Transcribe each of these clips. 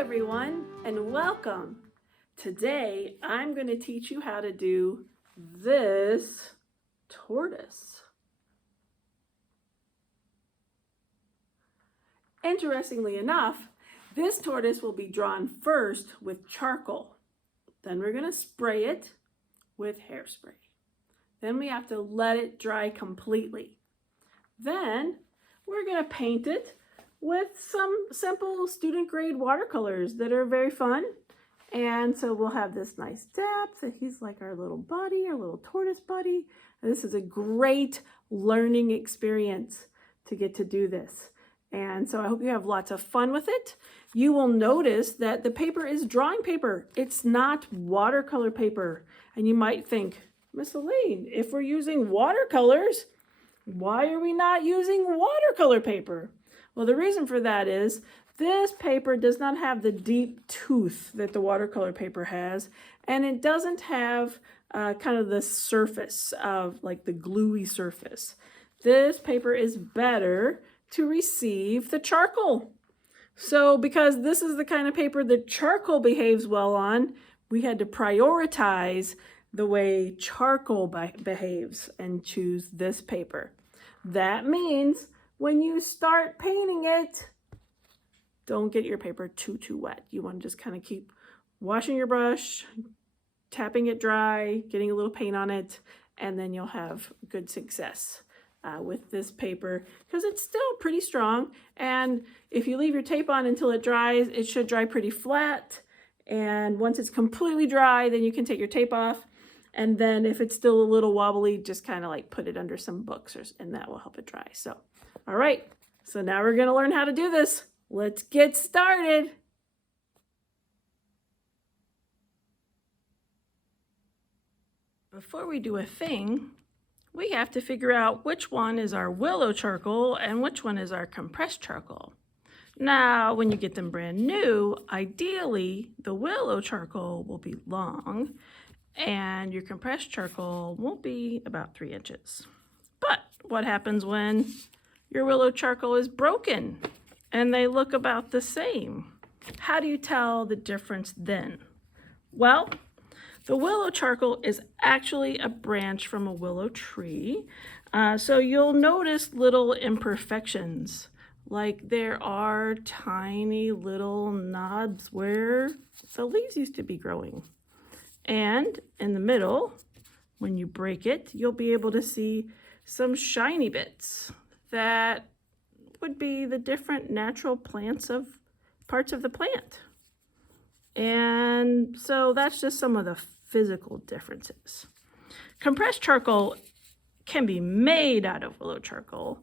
everyone, and welcome. Today I'm going to teach you how to do this tortoise. Interestingly enough, this tortoise will be drawn first with charcoal. Then we're going to spray it with hairspray. Then we have to let it dry completely. Then we're going to paint it with some simple student grade watercolors that are very fun. And so we'll have this nice depth. He's like our little buddy, our little tortoise buddy. And this is a great learning experience to get to do this. And so I hope you have lots of fun with it. You will notice that the paper is drawing paper. It's not watercolor paper. And you might think, Miss Alayne, if we're using watercolors, why are we not using watercolor paper? Well, the reason for that is this paper does not have the deep tooth that the watercolor paper has, and it doesn't have kind of the surface of like the gluey surface. This paper is better to receive the charcoal. So because this is the kind of paper that charcoal behaves well on, we had to prioritize the way charcoal behaves and choose this paper. That means when you start painting it, don't get your paper too wet. You want to just kind of keep washing your brush, tapping it dry, getting a little paint on it, and then you'll have good success with this paper because it's still pretty strong. And if you leave your tape on until it dries, it should dry pretty flat. And once it's completely dry, then you can take your tape off. And then if it's still a little wobbly, just kind of like put it under some books and that will help it dry. So, all right, so now we're going to learn how to do this. Let's get started. Before we do a thing, we have to figure out which one is our willow charcoal and which one is our compressed charcoal. Now, when you get them brand new, ideally, the willow charcoal will be long and your compressed charcoal won't be about 3 inches. But what happens when your willow charcoal is broken and they look about the same? How do you tell the difference then? Well, the willow charcoal is actually a branch from a willow tree. So you'll notice little imperfections, like there are tiny little knobs where the leaves used to be growing. And in the middle, when you break it, you'll be able to see some shiny bits that would be the different natural parts of the plant. And so that's just some of the physical differences. Compressed charcoal can be made out of willow charcoal,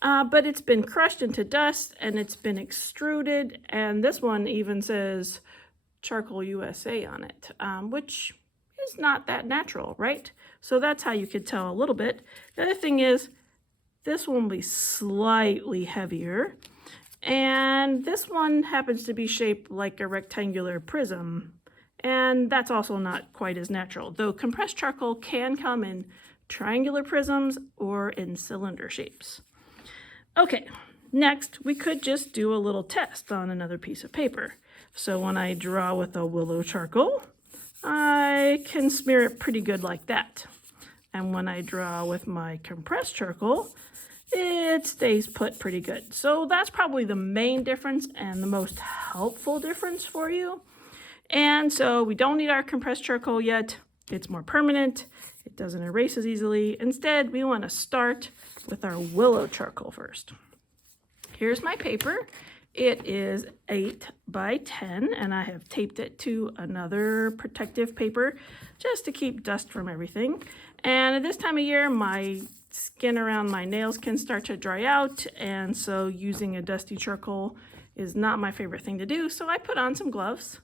but it's been crushed into dust and it's been extruded. And this one even says Charcoal USA on it, which is not that natural, right? So that's how you could tell a little bit. The other thing is this one will be slightly heavier, and this one happens to be shaped like a rectangular prism, and that's also not quite as natural, though compressed charcoal can come in triangular prisms or in cylinder shapes. Okay, next we could just do a little test on another piece of paper. So when I draw with a willow charcoal, I can smear it pretty good like that. And when I draw with my compressed charcoal, it stays put pretty good. So that's probably the main difference and the most helpful difference for you. And so we don't need our compressed charcoal yet. It's more permanent. It doesn't erase as easily. Instead, we want to start with our willow charcoal first. Here's my paper. It is 8 by 10, and I have taped it to another protective paper just to keep dust from everything. And at this time of year, my skin around my nails can start to dry out, and so using a dusty charcoal is not my favorite thing to do, so I put on some gloves.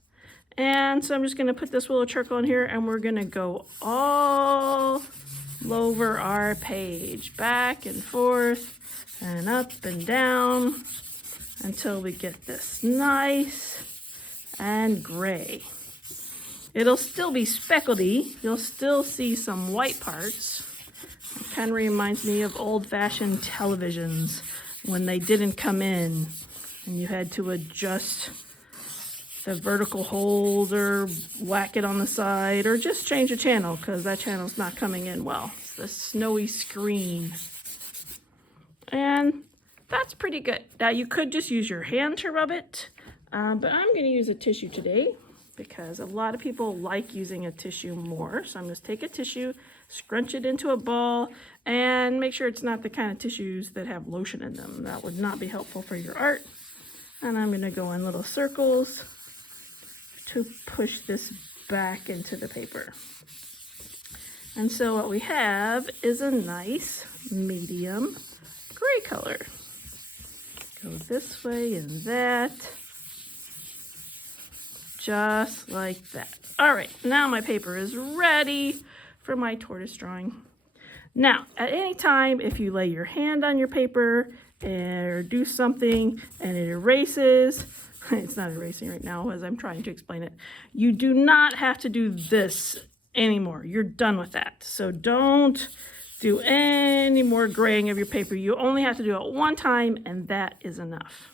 And so I'm just going to put this willow charcoal in here, and we're going to go all over our page, back and forth and up and down, until we get this nice and gray. It'll still be speckledy. You'll still see some white parts. It kind of reminds me of old-fashioned televisions when they didn't come in and you had to adjust the vertical holes, or whack it on the side, or just change the channel because that channel's not coming in well. It's the snowy screen. And that's pretty good. Now you could just use your hand to rub it, but I'm going to use a tissue today because a lot of people like using a tissue more. So I'm going to take a tissue, scrunch it into a ball, and make sure it's not the kind of tissues that have lotion in them. That would not be helpful for your art. And I'm going to go in little circles to push this back into the paper. And so what we have is a nice medium gray color. Go this way and that. Just like that. All right, now my paper is ready for my tortoise drawing. Now, at any time, if you lay your hand on your paper or do something and it erases, it's not erasing right now as I'm trying to explain it, you do not have to do this anymore. You're done with that. So don't do any more graying of your paper. You only have to do it one time and that is enough.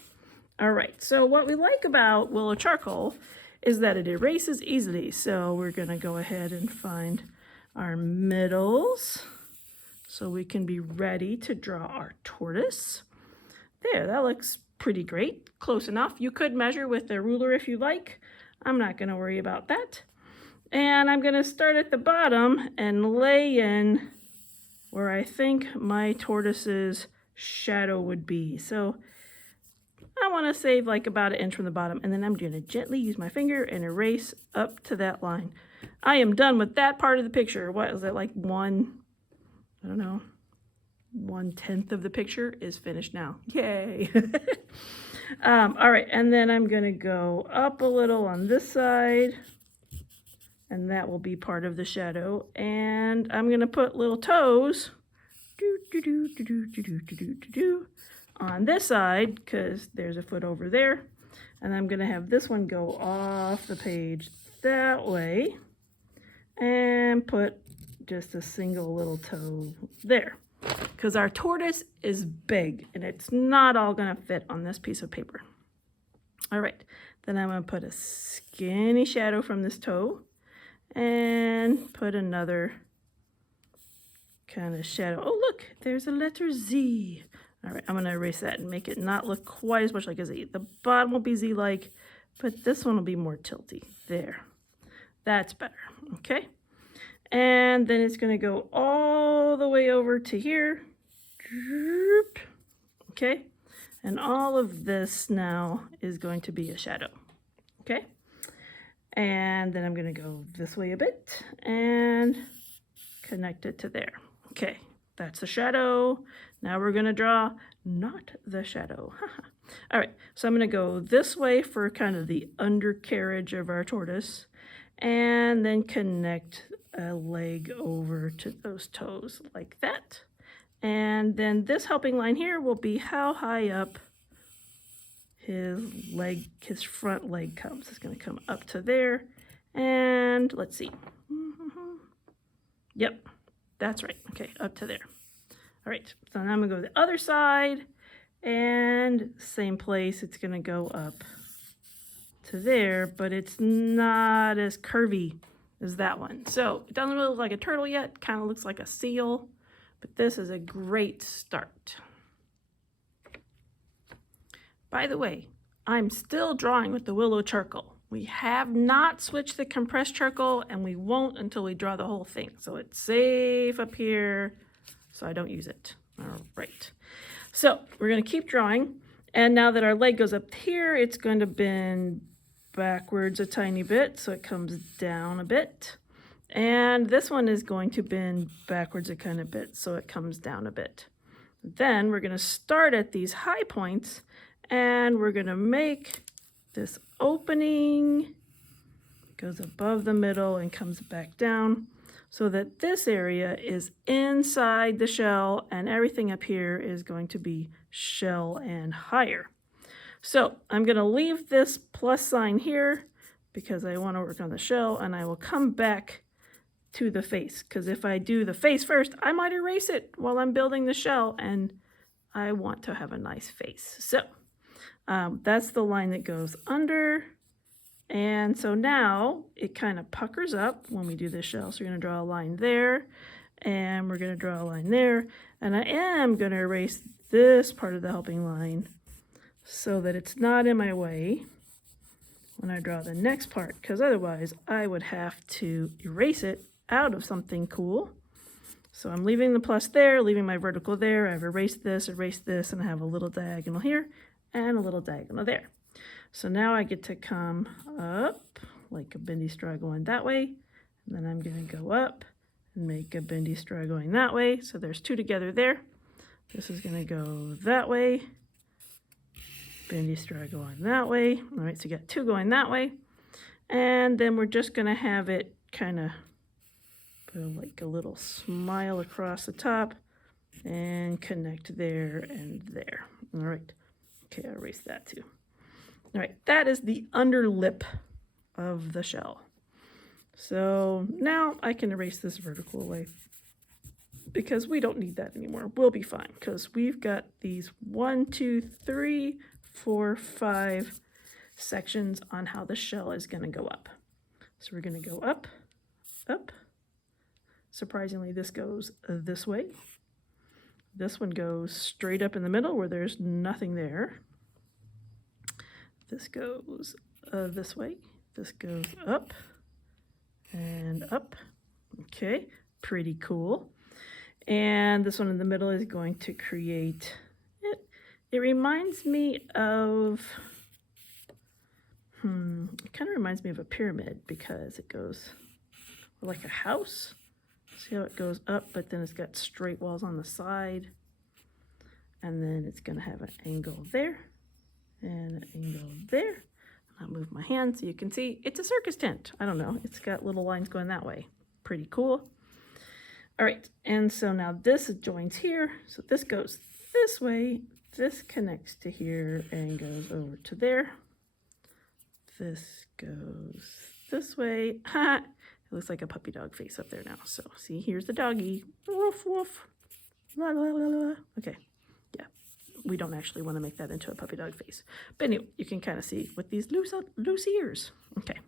All right, so what we like about willow charcoal is that it erases easily. So we're gonna go ahead and find our middles so we can be ready to draw our tortoise. There, that looks pretty great, close enough. You could measure with a ruler if you like. I'm not gonna worry about that. And I'm gonna start at the bottom and lay in where I think my tortoise's shadow would be. So I want to save like about 1 inch from the bottom, and then I'm going to gently use my finger and erase up to that line. I am done with that part of the picture. What is it, like I don't know, 1/10 of the picture is finished now. Yay! All right, and then I'm going to go up a little on this side, and that will be part of the shadow. And I'm going to put little toes on this side because there's a foot over there, and I'm going to have this one go off the page that way and put just a single little toe there because our tortoise is big and it's not all going to fit on this piece of paper. All right, then I'm going to put a skinny shadow from this toe and put another kind of shadow. Oh, look, there's a letter Z. All right, I'm going to erase that and make it not look quite as much like a Z. The bottom will be Z-like, but this one will be more tilty. There. That's better. Okay. And then it's going to go all the way over to here. Okay. And all of this now is going to be a shadow. Okay. And then I'm going to go this way a bit and connect it to there. Okay. That's the shadow. Now we're going to draw not the shadow. All right, so I'm going to go this way for kind of the undercarriage of our tortoise, and then connect a leg over to those toes like that. And then this helping line here will be how high up his front leg comes. It's going to come up to there. And let's see. Yep, that's right. Okay, up to there. All right, so now I'm gonna go to the other side, and same place, it's gonna go up to there, but it's not as curvy as that one. So it doesn't really look like a turtle yet, kind of looks like a seal, but this is a great start. By the way, I'm still drawing with the willow charcoal. We have not switched the compressed charcoal, and we won't until we draw the whole thing. So it's safe up here, so I don't use it. All right. So we're going to keep drawing. And now that our leg goes up here, it's going to bend backwards a tiny bit, so it comes down a bit. And this one is going to bend backwards a kind of bit, so it comes down a bit. Then we're going to start at these high points, and we're going to make this opening, goes above the middle and comes back down, so that this area is inside the shell and everything up here is going to be shell and higher. So I'm going to leave this plus sign here because I want to work on the shell, and I will come back to the face because if I do the face first, I might erase it while I'm building the shell, and I want to have a nice face. So that's the line that goes under And so now it kind of puckers up when we do this shell. So we're going to draw a line there, and we're going to draw a line there. And I am going to erase this part of the helping line so that it's not in my way when I draw the next part, because otherwise I would have to erase it out of something cool. So I'm leaving the plus there, leaving my vertical there. I've erased this, and I have a little diagonal here and a little diagonal there. So now I get to come up like a bendy straw going that way, and then I'm going to go up and make a bendy straw going that way. So there's two together there. This is going to go that way, bendy straw going that way. All right, so you got two going that way. And then we're just going to have it kind of put like a little smile across the top and connect there and there. All right, okay, I'll erase that too. All right, that is the under lip of the shell. So now I can erase this vertical away because we don't need that anymore. We'll be fine because we've got these 1, 2, 3, 4, 5 sections on how the shell is going to go up. So we're going to go up, up. Surprisingly, this goes this way. This one goes straight up in the middle where there's nothing there. This goes this way. This goes up and up. Okay, pretty cool. And this one in the middle is going to create, it reminds me of, it kind of reminds me of a pyramid because it goes like a house. See how it goes up, but then it's got straight walls on the side. And then it's going to have an angle there and an angle there. I'll move my hand so you can see. It's a circus tent. I don't know. It's got little lines going that way. Pretty cool. All right, and so now this joins here. So this goes this way. This connects to here and goes over to there. This goes this way. Ha! It looks like a puppy dog face up there now. So see, here's the doggy. Woof, woof. La, la, la, la. Okay, yeah. We don't actually want to make that into a puppy dog face. But anyway, you can kind of see with these loose ears. Okay.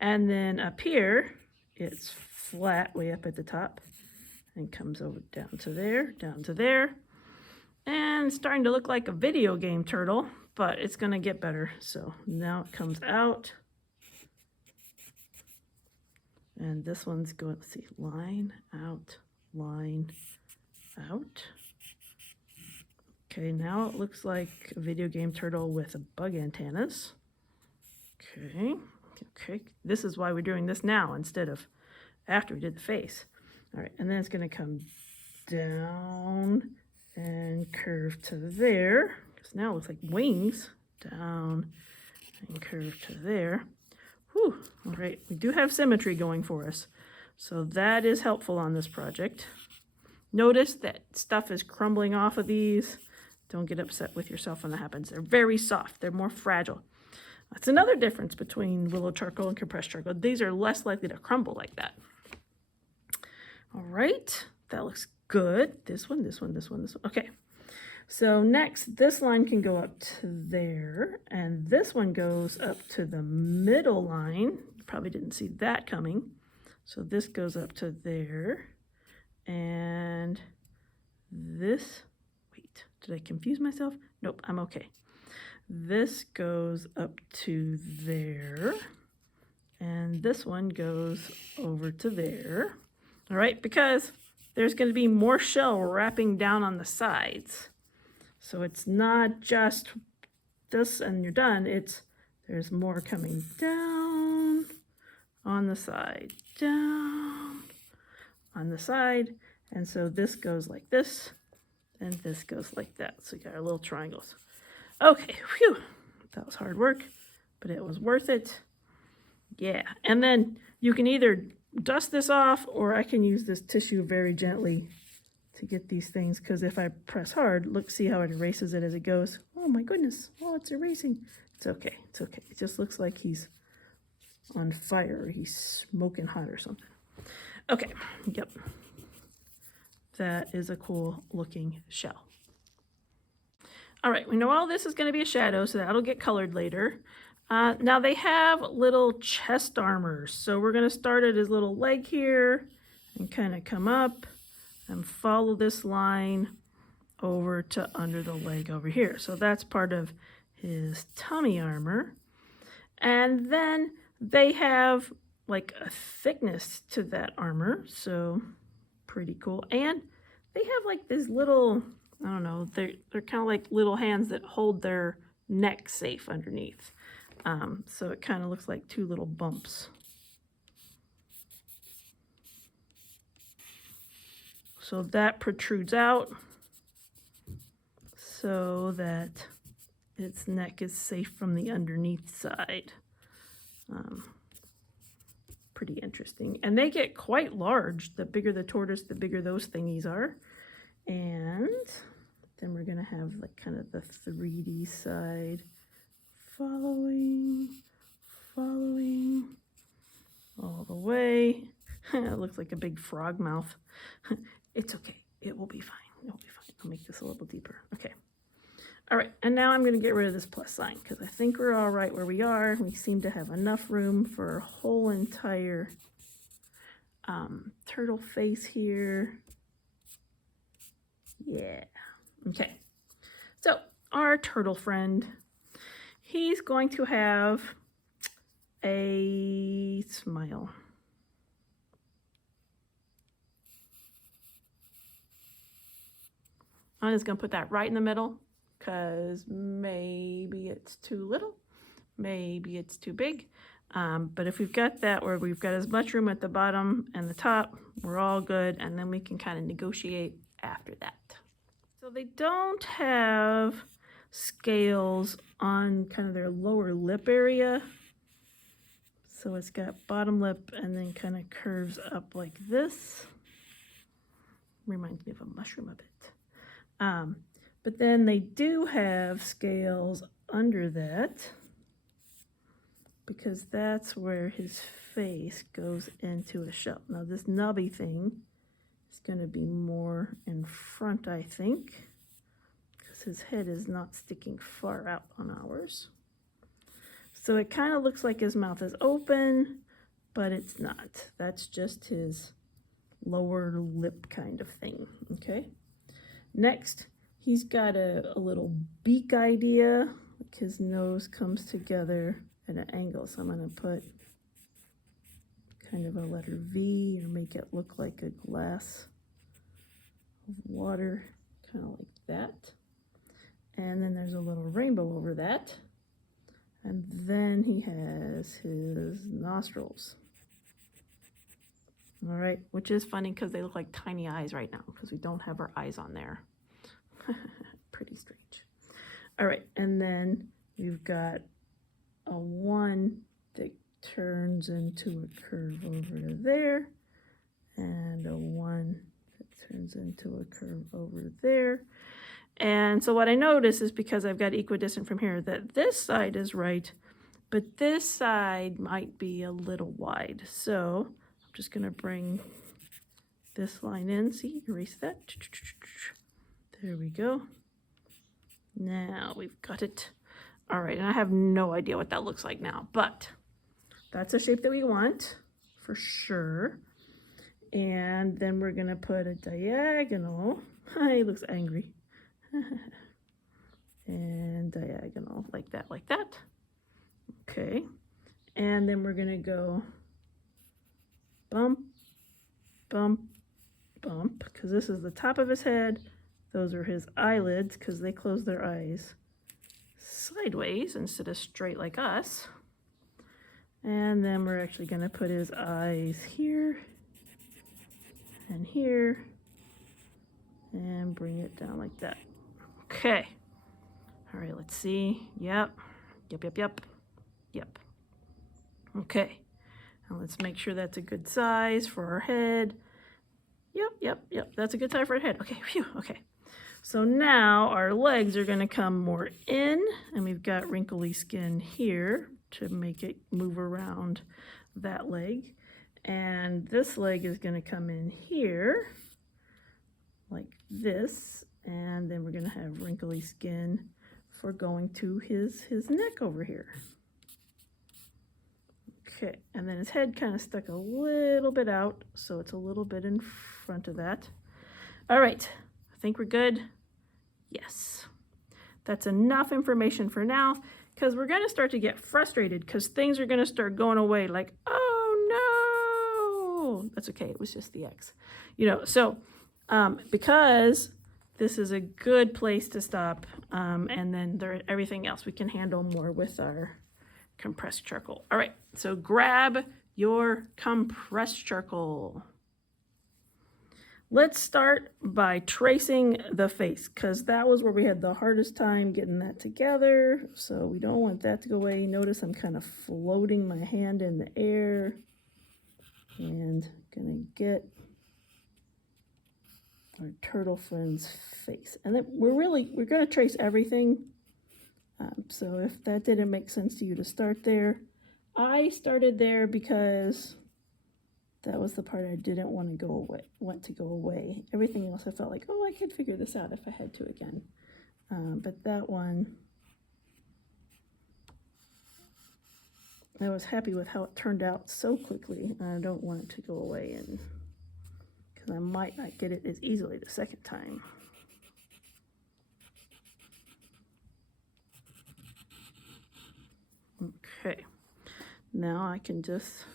And then up here, it's flat way up at the top and comes over down to there. And it's starting to look like a video game turtle, but it's going to get better. So now it comes out. And this one's going, let's see, line out, line out. Okay, now it looks like a video game turtle with bug antennas. Okay, this is why we're doing this now instead of after we did the face. All right, and then it's going to come down and curve to there. Because now it looks like wings. Down and curve to there. Whew, all right, we do have symmetry going for us. So that is helpful on this project. Notice that stuff is crumbling off of these. Don't get upset with yourself when that happens. They're very soft. They're more fragile. That's another difference between willow charcoal and compressed charcoal. These are less likely to crumble like that. All right, that looks good. This one. Okay, so next, this line can go up to there, and this one goes up to the middle line. You probably didn't see that coming. So this goes up to there, and this, wait, did I confuse myself? Nope, I'm okay. This goes up to there, and this one goes over to there. All right, because there's going to be more shell wrapping down on the sides. So it's not just this and you're done. There's more coming down on the side, down on the side. And so this goes like this, and this goes like that. So you got our little triangles. Okay, whew, that was hard work, but it was worth it. Yeah, and then you can either dust this off, or I can use this tissue very gently to get these things, because if I press hard, look, see how it erases it as it goes. Oh my goodness, oh, it's erasing. It's okay, it's okay. It just looks like he's on fire, or he's smoking hot or something. Okay, yep. That is a cool looking shell. All right, we know all this is going to be a shadow, so that'll get colored later. Now they have little chest armors. So we're going to start at his little leg here and kind of come up and follow this line over to under the leg over here. So that's part of his tummy armor. And then they have like a thickness to that armor. So pretty cool. And they have like these little, I don't know, they're kind of like little hands that hold their neck safe underneath. So it kind of looks like two little bumps. So that protrudes out so that its neck is safe from the underneath side. Pretty interesting. And they get quite large. The bigger the tortoise, the bigger those thingies are. And then we're going to have like kind of the 3D side. Following all the way. It looks like a big frog mouth. It's okay. It will be fine. It will be fine. I'll make this a little deeper. Okay. All right. And now I'm going to get rid of this plus sign because I think we're all right where we are. We seem to have enough room for a whole entire turtle face here. Yeah. Okay. So our turtle friend, he's going to have a smile. I'm just going to put that right in the middle because maybe it's too little, maybe it's too big. But if we've got that where we've got as much room at the bottom and the top, we're all good. And then we can kind of negotiate after that. So they don't have scales on kind of their lower lip area. So it's got bottom lip and then kind of curves up like this. Reminds me of a mushroom a bit. But then they do have scales under that because that's where his face goes into a shell. Now this nubby thing is going to be more in front, I think, because his head is not sticking far out on ours. So it kind of looks like his mouth is open, but it's not. That's just his lower lip kind of thing, okay? Next, he's got a little beak idea, like his nose comes together at an angle. So I'm going to put kind of a letter V or make it look like a glass of water, kind of like that. And then there's a little rainbow over that. And then he has his nostrils. All right, which is funny because they look like tiny eyes right now because we don't have our eyes on there. Pretty strange. All right, and then we've got a 1 that turns into a curve over to there, and a 1 that turns into a curve over there. And so what I notice is because I've got equidistant from here that this side is right, but this side might be a little wide. So I'm just going to bring this line in. See, erase that. There we go. Now we've got it. All right, and I have no idea what that looks like now, but that's a shape that we want for sure. And then we're going to put a diagonal. He looks angry. And diagonal like that, like that. Okay. And then we're going to go bump, bump, bump, because this is the top of his head. Those are his eyelids because they close their eyes sideways instead of straight like us. And then we're actually going to put his eyes here and here and bring it down like that. Okay. All right, let's see. Yep. Yep. Okay. Now let's make sure that's a good size for our head. Yep. That's a good size for our head. Okay, phew. Okay. So now our legs are going to come more in, and we've got wrinkly skin here to make it move around that leg. And this leg is going to come in here like this, and then we're going to have wrinkly skin for going to his neck over here. Okay, and then his head kind of stuck a little bit out, so it's a little bit in front of that. All right, I think we're good. Yes, that's enough information for now, because we're going to start to get frustrated because things are going to start going away like, oh no, that's okay, it was just the X. You know, so because this is a good place to stop, and then everything else we can handle more with our compressed charcoal. All right, so grab your compressed charcoal. Let's start by tracing the face, because that was where we had the hardest time getting that together. So we don't want that to go away. Notice I'm kind of floating my hand in the air and gonna get our turtle friend's face. And then we're gonna trace everything. So if that didn't make sense to you to start there, I started there because that was the part I didn't want to go away. Everything else I felt like, oh, I could figure this out if I had to again. But that one, I was happy with how it turned out so quickly. I don't want it to go away, and because I might not get it as easily the second time. Okay, now I can just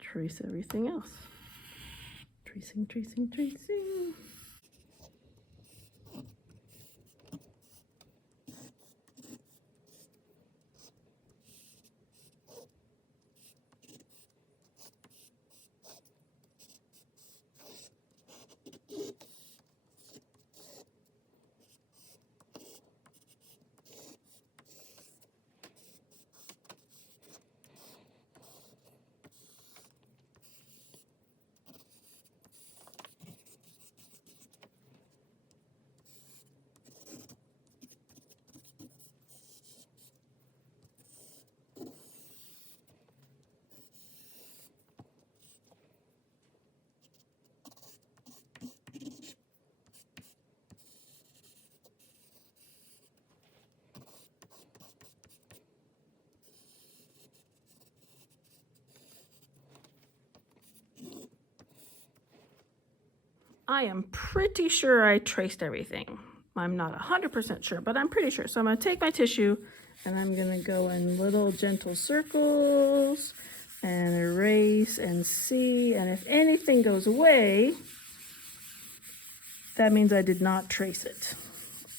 trace everything else. Tracing, tracing, tracing. I am pretty sure I traced everything. I'm not 100% sure, but I'm pretty sure. So I'm going to take my tissue and I'm going to go in little gentle circles and erase and see. And if anything goes away, that means I did not trace it.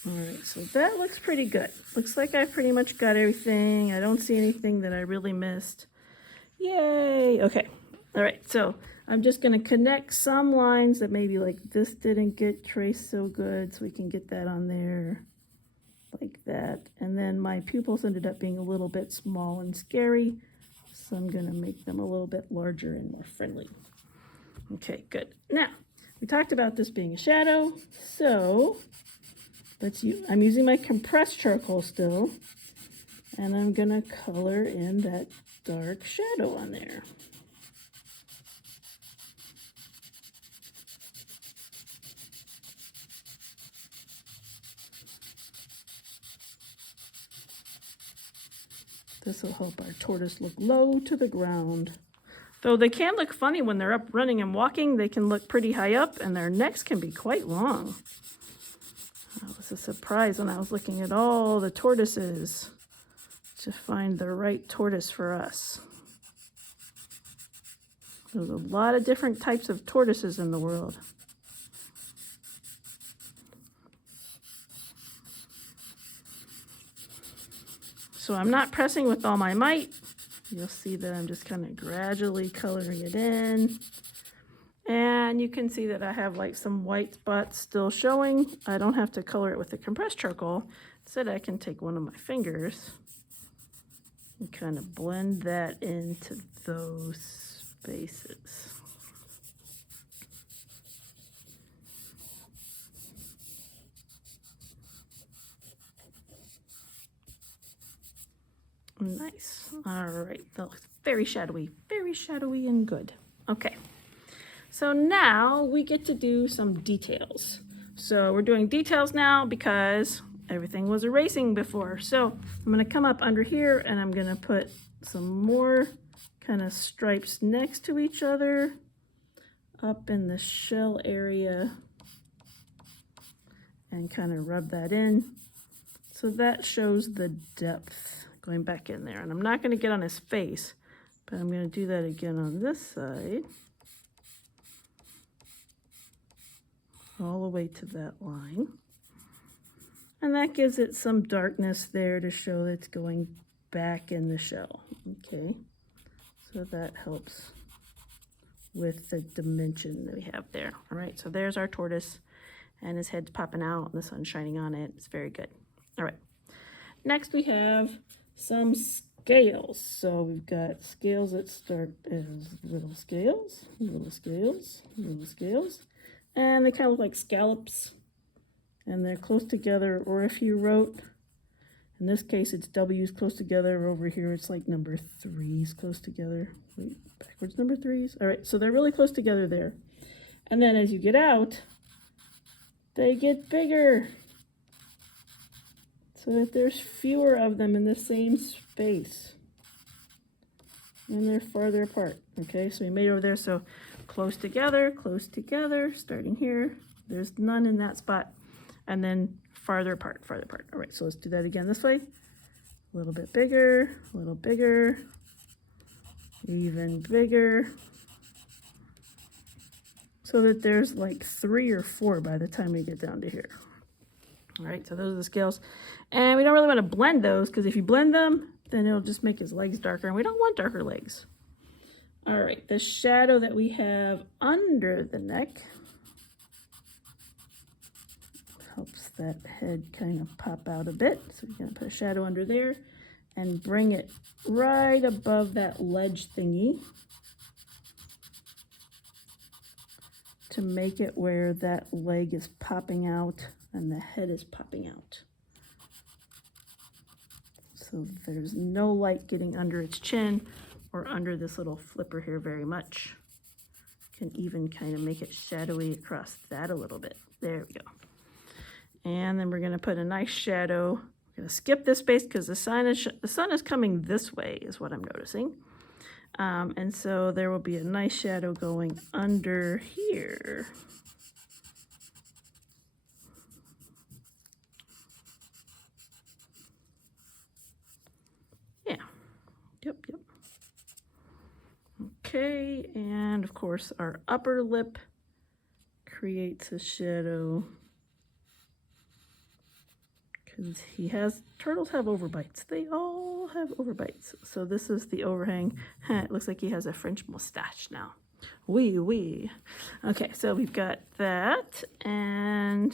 All right, so that looks pretty good. Looks like I pretty much got everything. I don't see anything that I really missed. Yay! Okay. All right, so I'm just going to connect some lines that maybe like this didn't get traced so good, so we can get that on there like that. And then my pupils ended up being a little bit small and scary, so I'm going to make them a little bit larger and more friendly. Okay, good. Now, we talked about this being a shadow, so I'm using my compressed charcoal still, and I'm going to color in that dark shadow on there. This will help our tortoise look low to the ground. Though they can look funny when they're up running and walking, they can look pretty high up and their necks can be quite long. That was a surprise when I was looking at all the tortoises to find the right tortoise for us. There's a lot of different types of tortoises in the world. So I'm not pressing with all my might. You'll see that I'm just kind of gradually coloring it in. And you can see that I have like some white spots still showing. I don't have to color it with the compressed charcoal. Instead, I can take one of my fingers and kind of blend that into those spaces. Nice. All right, that looks very shadowy and good. Okay, so now we get to do some details. So we're doing details now because everything was erasing before. So I'm gonna come up under here and I'm gonna put some more kind of stripes next to each other up in the shell area and kind of rub that in. So that shows the depth going back in there. And I'm not going to get on his face, but I'm going to do that again on this side. All the way to that line. And that gives it some darkness there to show that it's going back in the shell. Okay, so that helps with the dimension that we have there. All right, so there's our tortoise, and his head's popping out, and the sun's shining on it. It's very good. All right, next we have some scales. So we've got scales that start as little scales, little scales, little scales, and they kind of look like scallops, and they're close together. Or if you wrote, in this case, it's W's close together. Over here, it's like number 3's close together. Wait, backwards number 3's. All right, so they're really close together there. And then as you get out, they get bigger, so that there's fewer of them in the same space. And they're farther apart. Okay, so we made it over there. So close together, starting here. There's none in that spot. And then farther apart, farther apart. All right, so let's do that again this way. A little bit bigger, a little bigger, even bigger. So that there's like 3 or 4 by the time we get down to here. All right, so those are the scales. And we don't really want to blend those, because if you blend them, then it'll just make his legs darker, and we don't want darker legs. All right, the shadow that we have under the neck helps that head kind of pop out a bit. So we're going to put a shadow under there and bring it right above that ledge thingy to make it where that leg is popping out and the head is popping out. So there's no light getting under its chin or under this little flipper here very much. Can even kind of make it shadowy across that a little bit. There we go. And then we're going to put a nice shadow. We're going to skip this space because the sun is coming this way, is what I'm noticing. And so there will be a nice shadow going under here. Yeah. Yep. Okay, and of course our upper lip creates a shadow. Turtles have overbites. They all have overbites. So this is the overhang. It looks like he has a French mustache now. Wee. Okay, so we've got that, and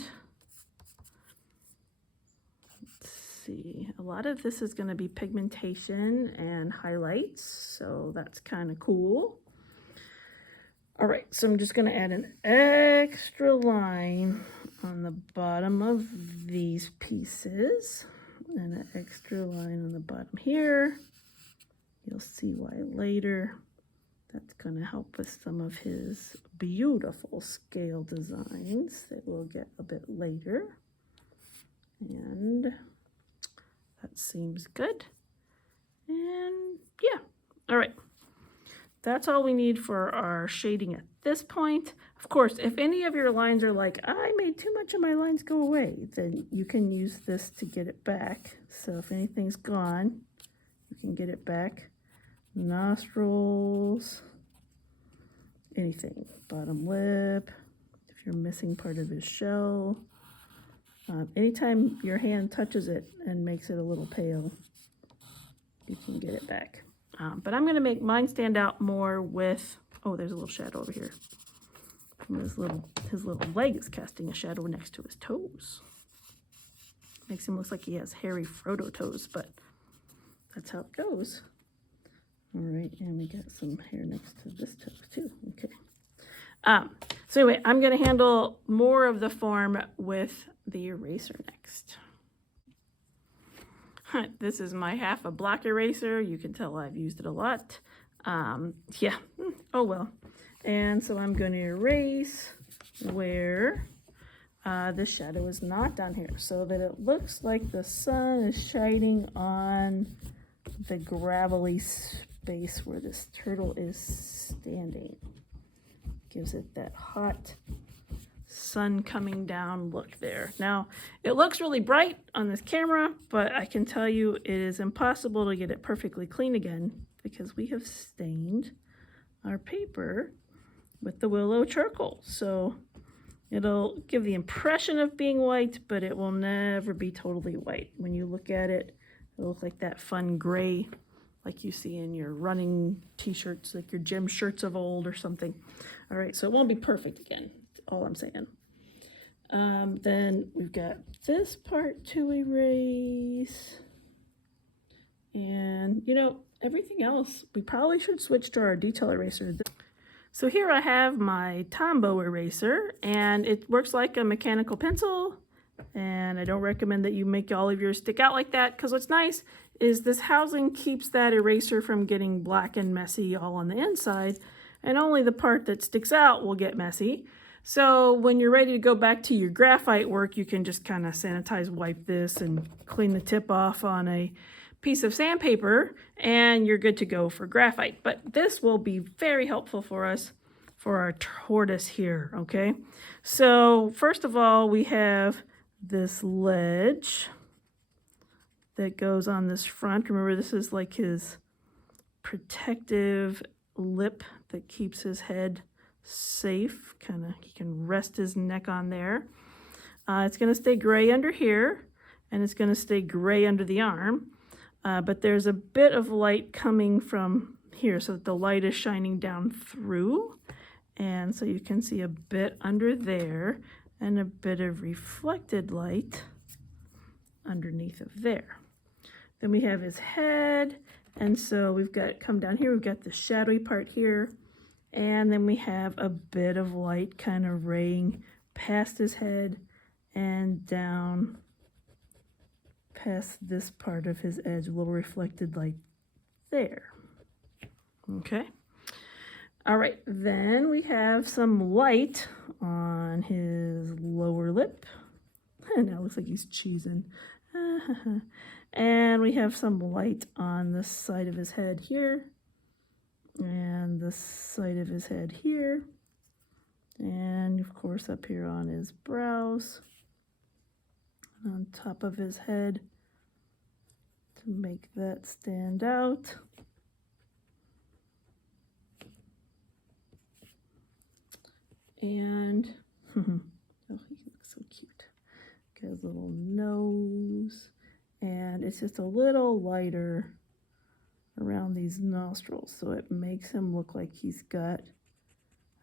let's see. A lot of this is going to be pigmentation and highlights, so that's kind of cool. All right, so I'm just going to add an extra line on the bottom of these pieces and an extra line on the bottom here. You'll see why later. That's going to help with some of his beautiful scale designs that we'll get a bit later. And that seems good. And yeah, all right. That's all we need for our shading at this point. Of course, if any of your lines are like, I made too much of my lines go away, then you can use this to get it back. So if anything's gone, you can get it back. Nostrils, anything. Bottom lip, if you're missing part of his shell. Anytime your hand touches it and makes it a little pale, you can get it back. But I'm going to make mine stand out more with, oh, there's a little shadow over here. His little leg is casting a shadow next to his toes. Makes him look like he has hairy Frodo toes, but that's how it goes. All right, and we got some hair next to this toe too. Okay. So anyway, I'm going to handle more of the form with the eraser next. This is my half a block eraser. You can tell I've used it a lot. Yeah, oh well. And so I'm going to erase where the shadow is not down here, so that it looks like the sun is shining on the gravelly space where this turtle is standing. Gives it that hot sun coming down look there. Now, it looks really bright on this camera, but I can tell you it is impossible to get it perfectly clean again because we have stained our paper with the willow charcoal. So it'll give the impression of being white, but it will never be totally white. When you look at it, it'll look like that fun gray like you see in your running t-shirts, like your gym shirts of old or something. All right, so it won't be perfect again, all I'm saying. Then we've got this part to erase. And, you know, everything else, we probably should switch to our detail eraser. So here I have my Tombow eraser, and it works like a mechanical pencil. And I don't recommend that you make all of yours stick out like that, because what's nice is this housing keeps that eraser from getting black and messy all on the inside, and only the part that sticks out will get messy. So when you're ready to go back to your graphite work, you can just kind of sanitize wipe this and clean the tip off on a piece of sandpaper, and you're good to go for graphite. But this will be very helpful for us for our tortoise here, okay? So first of all, we have this ledge that goes on this front. Remember, this is like his protective lip that keeps his head safe. Kind of, he can rest his neck on there. It's going to stay gray under here, and it's going to stay gray under the arm. But there's a bit of light coming from here, so that the light is shining down through. And so you can see a bit under there and a bit of reflected light underneath of there. Then we have his head, and so we've got, come down here, we've got the shadowy part here, and then we have a bit of light kind of raying past his head and down past this part of his edge, a little reflected light there. Okay. All right, then we have some light on his lower lip. Now it looks like he's cheesing. And we have some light on the side of his head here, and the side of his head here, and of course up here on his brows, on top of his head to make that stand out. And oh, he looks so cute. Got his little nose, and it's just a little lighter around these nostrils, so it makes him look like he's got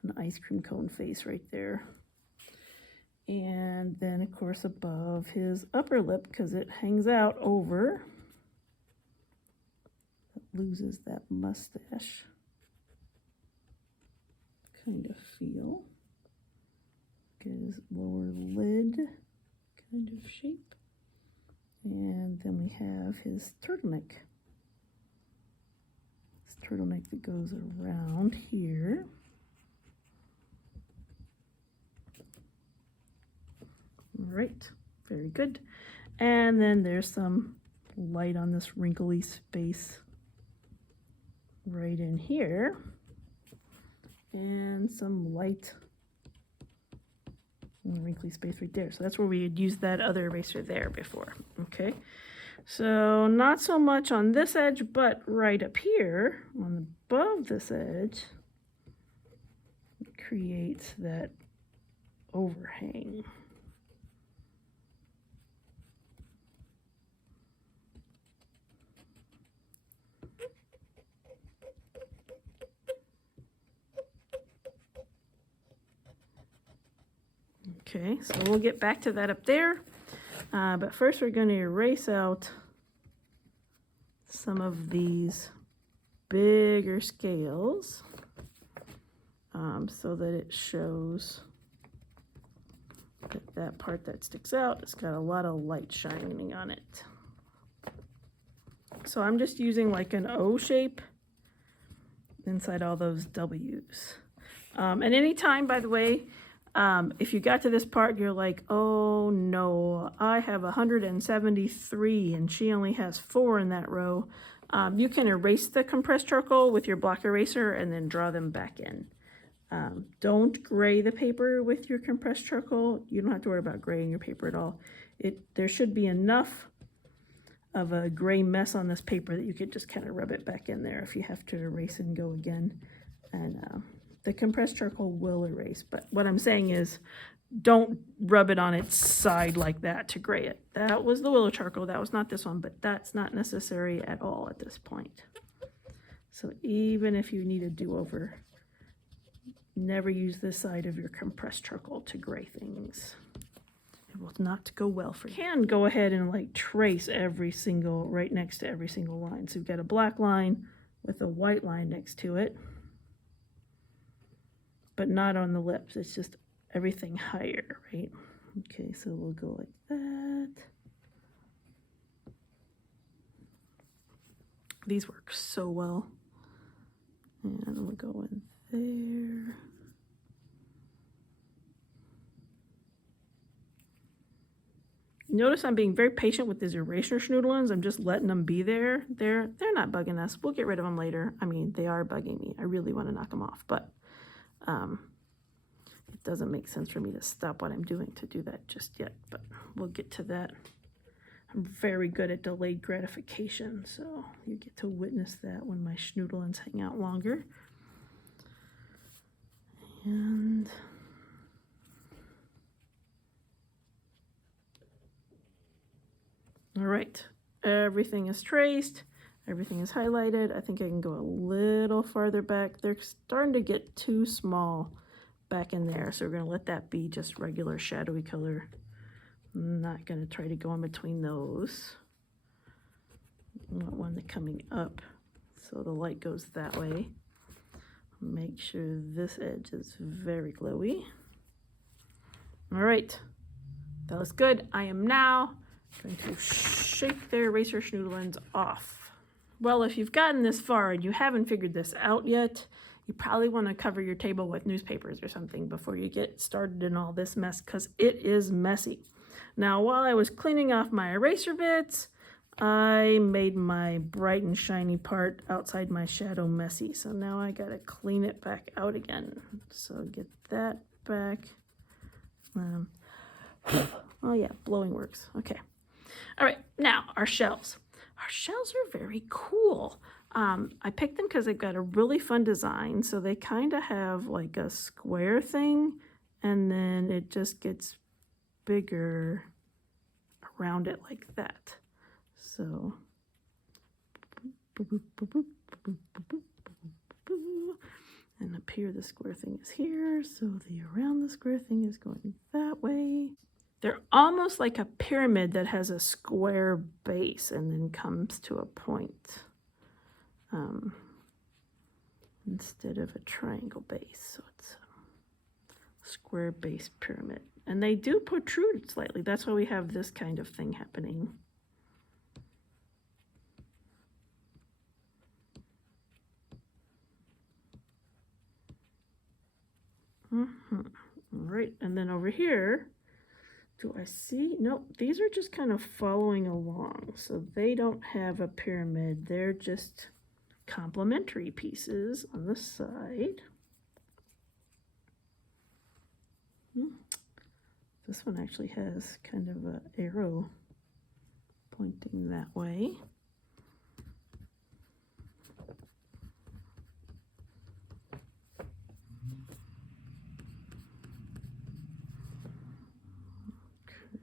an ice cream cone face right there. And then of course above his upper lip, because it hangs out over, it loses that mustache kind of feel. Get his lower lid kind of shape. And then we have his turtleneck. This turtleneck that goes around here. All right, very good. And then there's some light on this wrinkly space right in here. And some light in the wrinkly space right there. So that's where we had used that other eraser there before. Okay, so not so much on this edge, but right up here on above this edge, it creates that overhang. Okay, so we'll get back to that up there, but first we're going to erase out some of these bigger scales so that it shows that that part that sticks out, it's got a lot of light shining on it. So I'm just using like an O shape inside all those W's. And anytime, by the way, if you got to this part, you're like, oh no, I have 173 and she only has 4 in that row. You can erase the compressed charcoal with your block eraser and then draw them back in. Don't gray the paper with your compressed charcoal. You don't have to worry about graying your paper at all. There should be enough of a gray mess on this paper that you could just kind of rub it back in there if you have to erase and go again. And the compressed charcoal will erase, but what I'm saying is don't rub it on its side like that to gray it. That was the willow charcoal, that was not this one, but that's not necessary at all at this point. So even if you need a do-over, never use this side of your compressed charcoal to gray things. It will not go well for you. You can go ahead and like trace right next to every single line. So you've got a black line with a white line next to it, but not on the lips. It's just everything higher, right? Okay, so we'll go like that. These work so well. And we'll go in there. Notice I'm being very patient with these eraser schnoodlings. I'm just letting them be there. They're not bugging us. We'll get rid of them later. I mean, they are bugging me. I really want to knock them off, but it doesn't make sense for me to stop what I'm doing to do that just yet, but we'll get to that. I'm very good at delayed gratification, so you get to witness that when my schnoodlings hang out longer. And all right, everything is traced, everything is highlighted. I think I can go a little farther back. They're starting to get too small back in there, so we're going to let that be just regular shadowy color. I'm not going to try to go in between those. I want one coming up so the light goes that way. Make sure this edge is very glowy. All right, that looks good. I am now going to shake the eraser schnoodlings off. Well, if you've gotten this far and you haven't figured this out yet, you probably want to cover your table with newspapers or something before you get started in all this mess, because it is messy. Now, while I was cleaning off my eraser bits, I made my bright and shiny part outside my shadow messy. So now I got to clean it back out again. So get that back. Oh yeah, blowing works. Okay. All right, now our shells. Our shells are very cool. I picked them because they've got a really fun design. So they kind of have like a square thing, and then it just gets bigger around it like that. So, and up here the square thing is here, so the around the square thing is going that way. They're almost like a pyramid that has a square base and then comes to a point instead of a triangle base. So it's a square base pyramid. And they do protrude slightly. That's why we have this kind of thing happening. All right, and then over here, do I see? Nope, these are just kind of following along. So they don't have a pyramid. They're just complementary pieces on the side. This one actually has kind of an arrow pointing that way.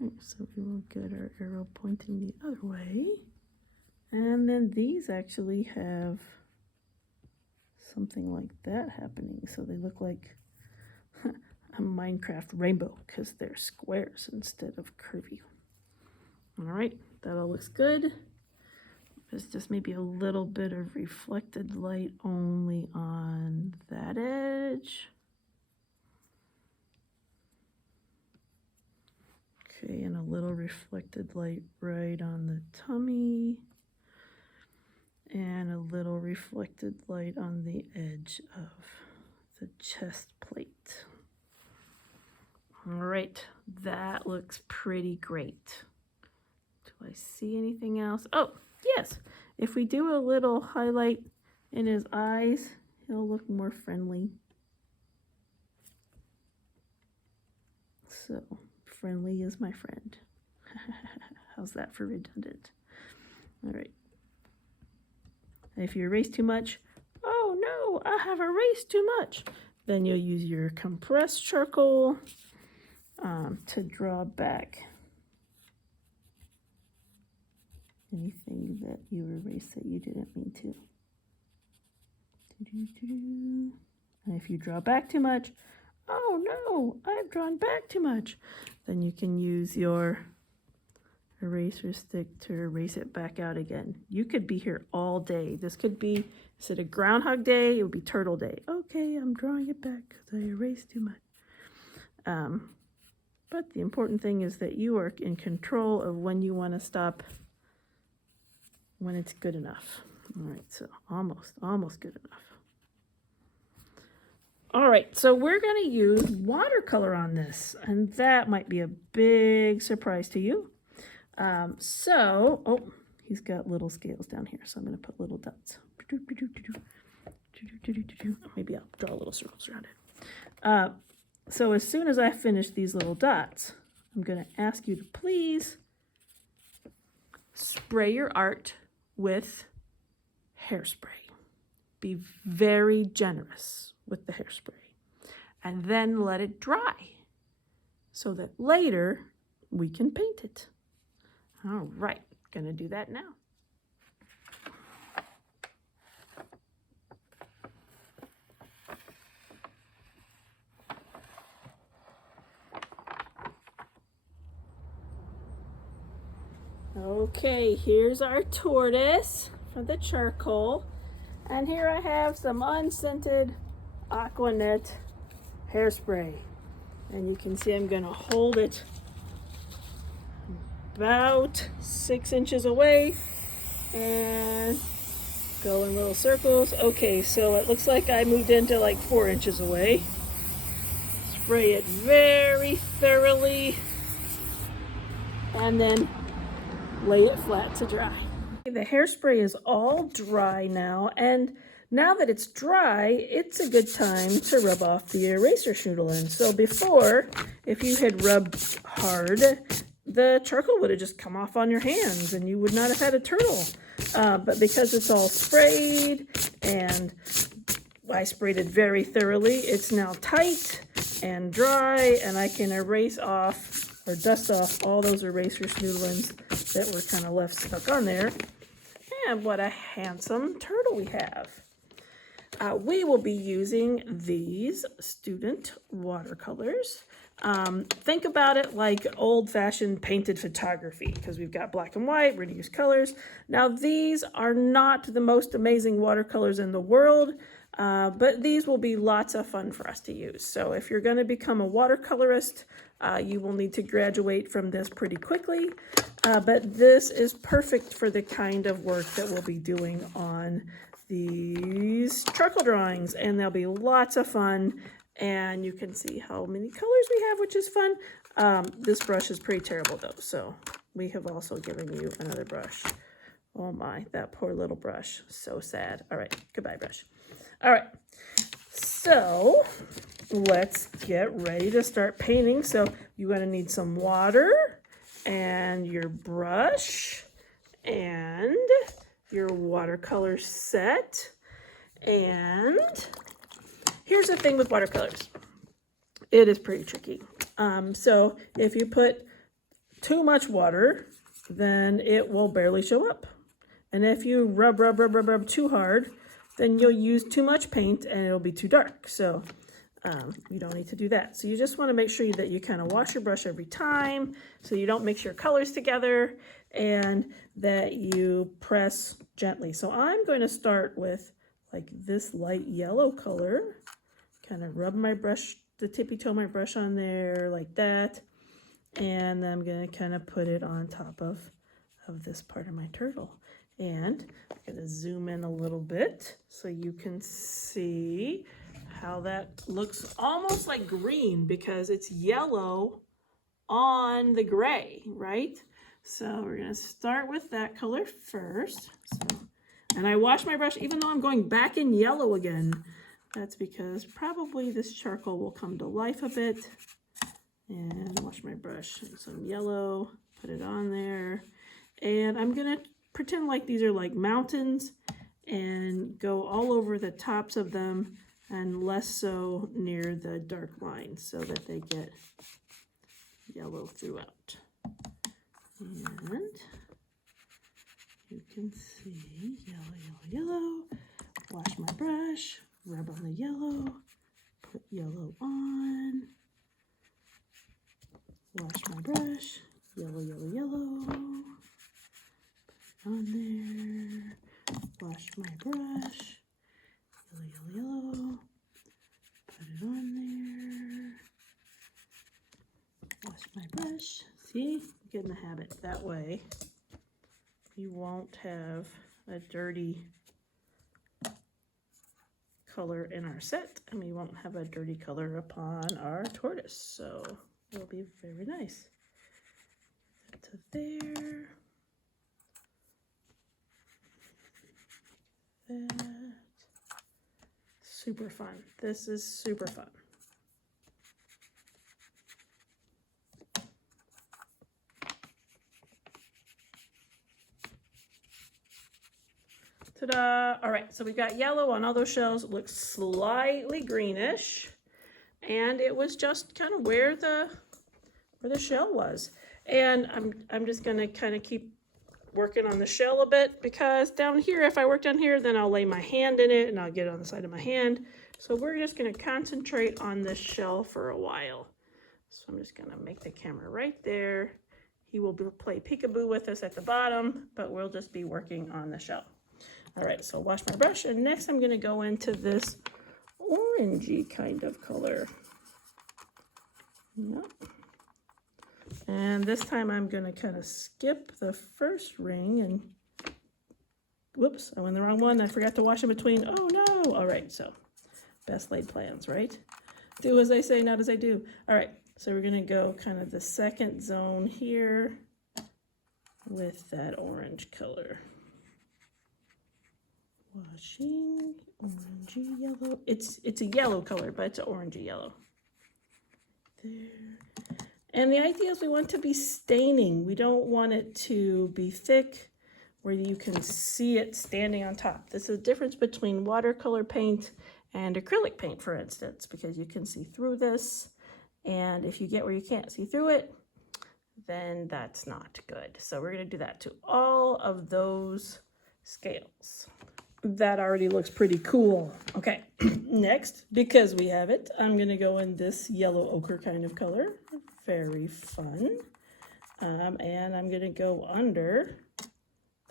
Okay, so we will get our arrow pointing the other way. And then these actually have something like that happening. So they look like a Minecraft rainbow because they're squares instead of curvy. All right, that all looks good. There's just maybe a little bit of reflected light only on that edge. Okay, and a little reflected light right on the tummy. And a little reflected light on the edge of the chest plate. All right, that looks pretty great. Do I see anything else? Oh, yes. If we do a little highlight in his eyes, he'll look more friendly. So, friendly is my friend. How's that for redundant? All right. If you erase too much, oh no, I have erased too much. Then you'll use your compressed charcoal to draw back anything that you erased that you didn't mean to. And if you draw back too much, oh no, I've drawn back too much, then you can use your eraser stick to erase it back out again. You could be here all day. This could be, instead of Groundhog Day, it would be Turtle Day. Okay, I'm drawing it back because I erased too much. But the important thing is that you are in control of when you want to stop, when it's good enough. All right, so almost good enough. All right, so we're going to use watercolor on this, and that might be a big surprise to you. Oh, he's got little scales down here, so I'm going to put little dots. Maybe I'll draw little circles around it. So as soon as I finish these little dots, I'm going to ask you to please spray your art with hairspray. Be very generous with the hairspray. And then let it dry so that later we can paint it. All right, gonna do that now. Okay, here's our tortoise for the charcoal. And here I have some unscented Aquanet hairspray. And you can see I'm gonna hold it about 6 inches away and go in little circles. Okay, so it looks like I moved into like 4 inches away. Spray it very thoroughly and then lay it flat to dry. The hairspray is all dry now, and now that it's dry, it's a good time to rub off the eraser noodle in. So before, if you had rubbed hard, the charcoal would have just come off on your hands and you would not have had a turtle. But because it's all sprayed and I sprayed it very thoroughly, it's now tight and dry, and I can erase off or dust off all those eraser snoodlings that were kind of left stuck on there. And what a handsome turtle we have. We will be using these student watercolors. Think about it like old-fashioned painted photography, because we've got black and white, we're going to use colors. Now, these are not the most amazing watercolors in the world, but these will be lots of fun for us to use. So if you're going to become a watercolorist, you will need to graduate from this pretty quickly, but this is perfect for the kind of work that we'll be doing on these charcoal drawings, and they'll be lots of fun. And you can see how many colors we have, which is fun. This brush is pretty terrible though, so we have also given you another brush. Oh my, that poor little brush, so sad. All right, goodbye brush. All right, so let's get ready to start painting. So you're gonna need some water and your brush and your watercolor set. And here's the thing with watercolors. It is pretty tricky. So if you put too much water, then it will barely show up. And if you rub too hard, then you'll use too much paint and it'll be too dark. So you don't need to do that. So you just want to make sure that you kind of wash your brush every time so you don't mix your colors together, and that you press gently. So I'm going to start with like this light yellow color. Kind of rub my brush, the tippy toe of my brush on there like that. And then I'm going to kind of put it on top of this part of my turtle. And I'm going to zoom in a little bit so you can see how that looks almost like green because it's yellow on the gray, right? So we're gonna start with that color first. So, and I wash my brush, even though I'm going back in yellow again. That's because probably this charcoal will come to life a bit. And wash my brush in some yellow, put it on there. And I'm gonna pretend like these are like mountains and go all over the tops of them and less so near the dark lines so that they get yellow throughout. And you can see yellow, yellow, yellow. Wash my brush, rub on the yellow, put yellow on. Wash my brush, yellow, yellow, yellow. Put it on there. Wash my brush, yellow, yellow, yellow. Put it on there. Wash my brush. See, get in the habit. That way you won't have a dirty color in our set, and we won't have a dirty color upon our tortoise. So it'll be very nice. That to there. That. Super fun. This is super fun. Ta-da! All right, so we got yellow on all those shells. It looks slightly greenish, and it was just kind of where the shell was. And I'm just gonna kind of keep working on the shell a bit, because down here, if I work down here, then I'll lay my hand in it and I'll get it on the side of my hand. So we're just gonna concentrate on this shell for a while. So I'm just gonna make the camera right there. He will play peekaboo with us at the bottom, but we'll just be working on the shell. All right, so wash my brush, and next I'm gonna go into this orangey kind of color. Yep. And this time I'm gonna kind of skip the first ring and, whoops, I went the wrong one. I forgot to wash in between. Oh no. All right, so best laid plans, right? Do as I say, not as I do. All right, so we're gonna go kind of the second zone here with that orange color. Washing, orangey yellow. It's a yellow color, but it's an orangey yellow. There. And the idea is we want to be staining. We don't want it to be thick where you can see it standing on top. This is the difference between watercolor paint and acrylic paint, for instance, because you can see through this. And if you get where you can't see through it, then that's not good. So we're going to do that to all of those scales. That already looks pretty cool. Okay, next, because we have it, I'm going to go in this yellow ochre kind of color. Very fun. And I'm going to go under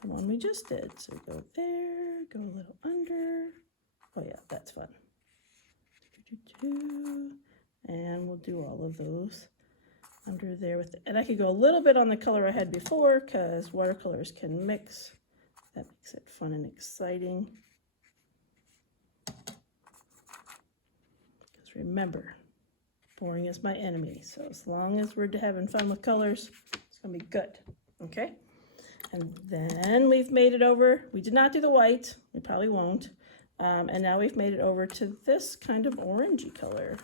the one we just did. So go there, go a little under. Oh yeah, that's fun. And we'll do all of those under there with it. And I could go a little bit on the color I had before, because watercolors can mix. That makes it fun and exciting. Because remember, boring is my enemy. So as long as we're having fun with colors, it's gonna be good, okay? And then we've made it over. We did not do the white, we probably won't. And now we've made it over to this kind of orangey color,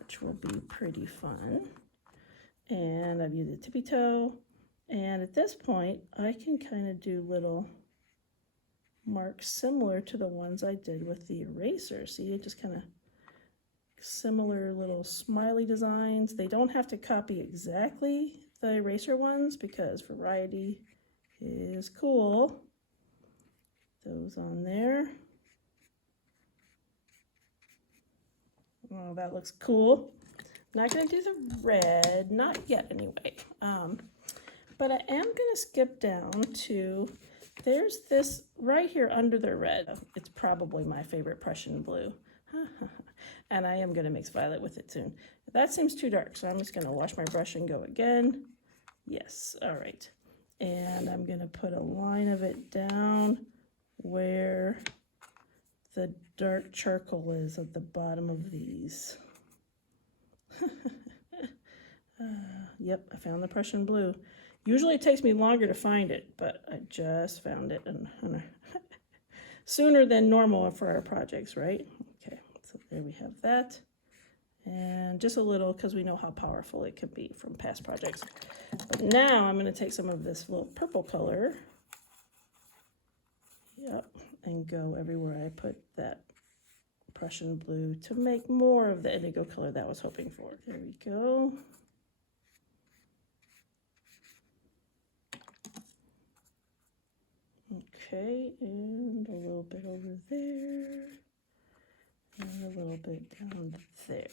which will be pretty fun. And I've used a tippy toe. And at this point, I can kind of do little marks similar to the ones I did with the eraser. See, it just kind of similar little smiley designs. They don't have to copy exactly the eraser ones because variety is cool. Those on there. Oh, that looks cool. Not going to do the red, not yet anyway. But I am going to skip down to, there's this right here under the red. It's probably my favorite Prussian blue. And I am going to mix violet with it soon. That seems too dark, so I'm just going to wash my brush and go again. Yes, all right. And I'm going to put a line of it down where the dark charcoal is at the bottom of these. Yep, I found the Prussian blue. Usually it takes me longer to find it, but I just found it and sooner than normal for our projects, right? Okay, so there we have that. And just a little, because we know how powerful it can be from past projects. But now I'm going to take some of this little purple color, yep, and go everywhere I put that Prussian blue to make more of the indigo color that I was hoping for. There we go. Okay, and a little bit over there, and a little bit down there.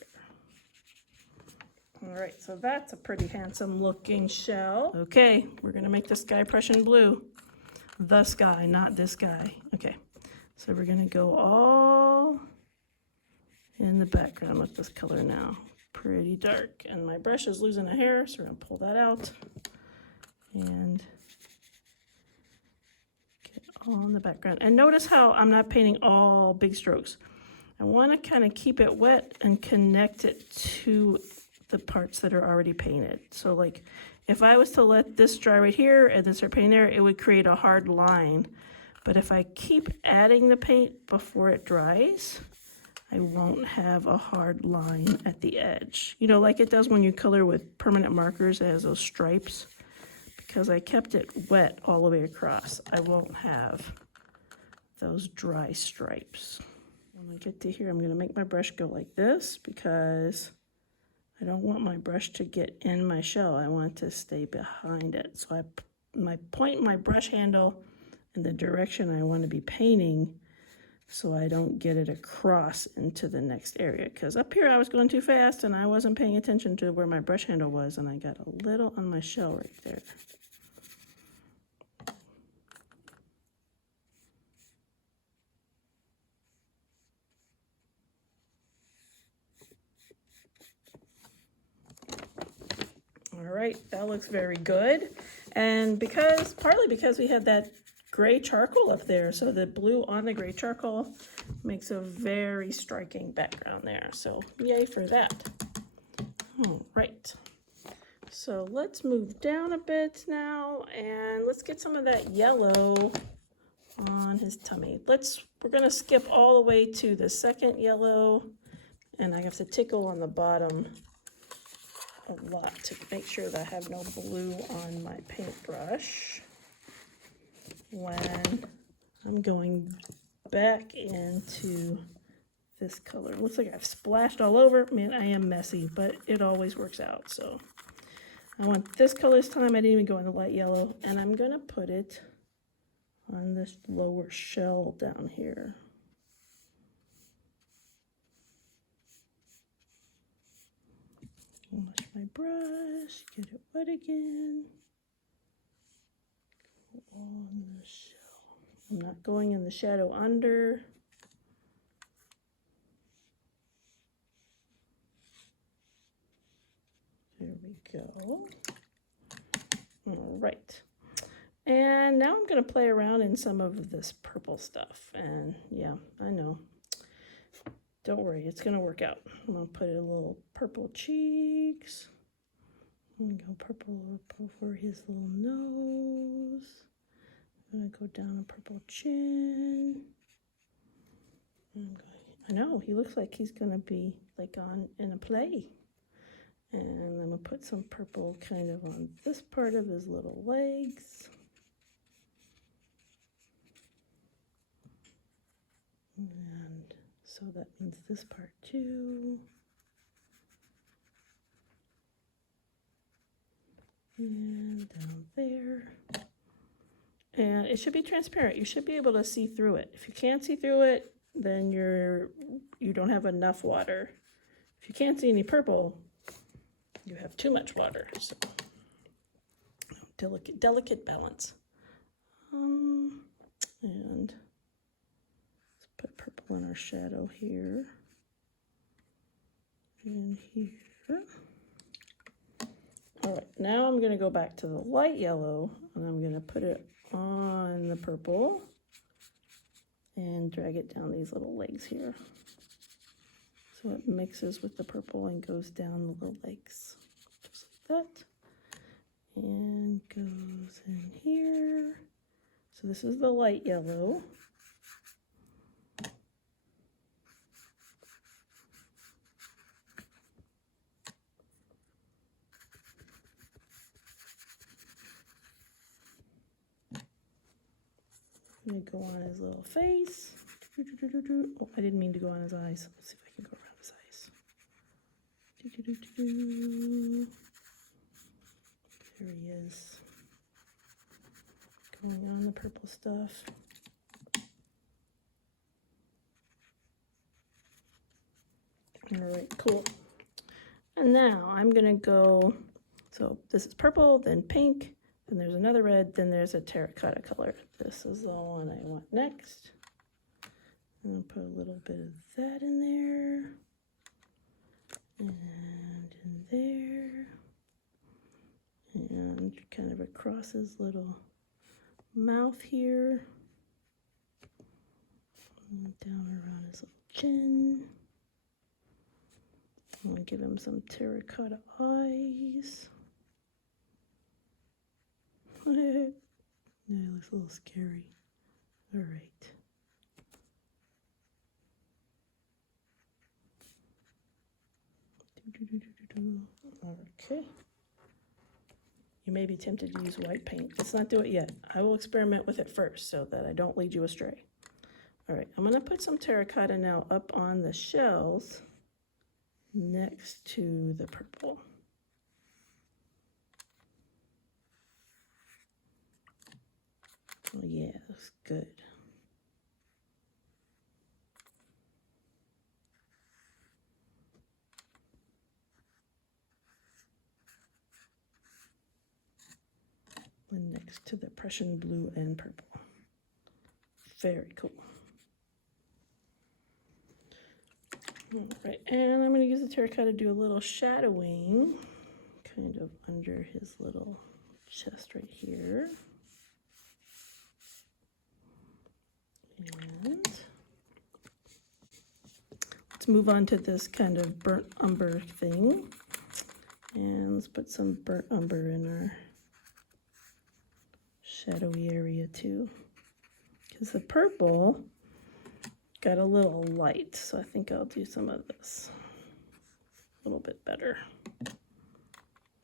All right, so that's a pretty handsome looking shell. Okay, we're gonna make the sky Prussian blue. The sky, not this guy. Okay, so we're gonna go all in the background with this color now. Pretty dark, and my brush is losing a hair, so we're gonna pull that out and get all in the background. And notice how I'm not painting all big strokes. I wanna kind of keep it wet and connect it to the parts that are already painted. So like if I was to let this dry right here and then start painting there, it would create a hard line. But if I keep adding the paint before it dries, I won't have a hard line at the edge. You know, like it does when you color with permanent markers, it has those stripes. Because I kept it wet all the way across, I won't have those dry stripes. When I get to here, I'm gonna make my brush go like this because I don't want my brush to get in my shell. I want it to stay behind it. So I point my brush handle in the direction I want to be painting so I don't get it across into the next area. Because up here I was going too fast and I wasn't paying attention to where my brush handle was, and I got a little on my shell right there. All right, that looks very good. And partly because we had that gray charcoal up there, so the blue on the gray charcoal makes a very striking background there. So yay for that. All right, so let's move down a bit now and let's get some of that yellow on his tummy. We're gonna skip all the way to the second yellow, and I have to tickle on the bottom a lot to make sure that I have no blue on my paintbrush when I'm going back into this color. It looks like I've splashed all over. Man, I am messy, but it always works out. So I want this color this time. I didn't even go in the light yellow, and I'm gonna put it on this lower shell down here. Wash my brush, get it wet again. Go on the shell. I'm not going in the shadow under. There we go. All right. And now I'm going to play around in some of this purple stuff. And yeah, I know. Don't worry, it's going to work out. I'm going to put a little purple cheeks. I'm going to go purple up over his little nose. I'm going to go down a purple chin. I know, he looks like he's going to be like in a play. And I'm going to put some purple kind of on this part of his little legs. And so that means this part too. And down there. And it should be transparent. You should be able to see through it. If you can't see through it, then you don't have enough water. If you can't see any purple, you have too much water. So delicate balance. And let's put purple in our shadow here and here. All right, now I'm going to go back to the light yellow, and I'm going to put it on the purple and drag it down these little legs here. So it mixes with the purple and goes down the little legs, just like that. and goes in here. So this is the light yellow. I'm gonna go on his little face. Oh, I didn't mean to go on his eyes. Let's see if I can go around his eyes. There he is. Going on the purple stuff. All right, cool. And now I'm gonna go, so this is purple, then pink, then there's another red, then there's a terracotta color. This is the one I want next. I'm gonna put a little bit of that in there. And in there. And kind of across his little mouth here. And down around his little chin. I'm gonna give him some terracotta eyes. Yeah, it looks a little scary. All right. Okay. You may be tempted to use white paint. Let's not do it yet. I will experiment with it first so that I don't lead you astray. All right, I'm gonna put some terracotta now up on the shells next to the purple. Oh yeah, looks good. And next to the Prussian blue and purple. Very cool. All right, and I'm going to use the terracotta to do a little shadowing, kind of under his little chest right here. And let's move on to this kind of burnt umber thing. And let's put some burnt umber in our shadowy area too. Because the purple got a little light, so I think I'll do some of this a little bit better.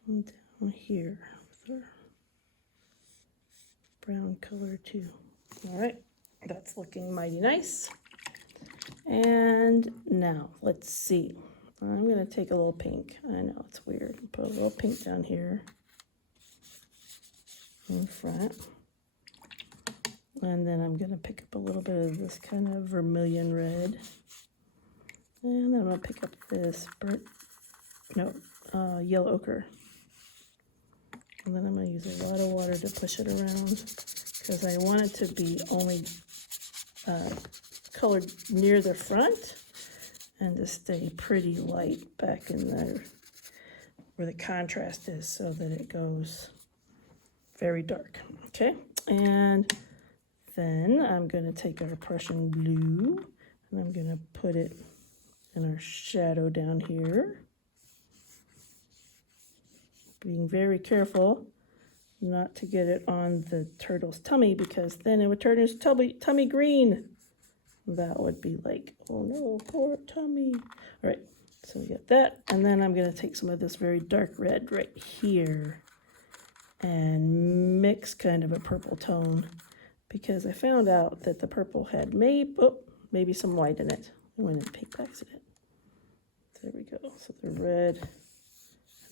And down here with our brown color too. All right, that's looking mighty nice. And now let's see. I'm gonna take a little pink. I know it's weird. Put a little pink down here in front. And then I'm gonna pick up a little bit of this kind of vermilion red. And then I'm gonna pick up this yellow ochre. And then I'm gonna use a lot of water to push it around because I want it to be only colored near the front and to stay pretty light back in there where the contrast is so that it goes very dark. Okay, and then I'm going to take our Prussian blue and I'm going to put it in our shadow down here. Being very careful not to get it on the turtle's tummy because then it would turn his tummy green. That would be like, oh no, poor tummy. All right, so we get that. And then I'm going to take some of this very dark red right here and mix kind of a purple tone because I found out that the purple had maybe some white in it. I went in pink by accident. There we go. So the red and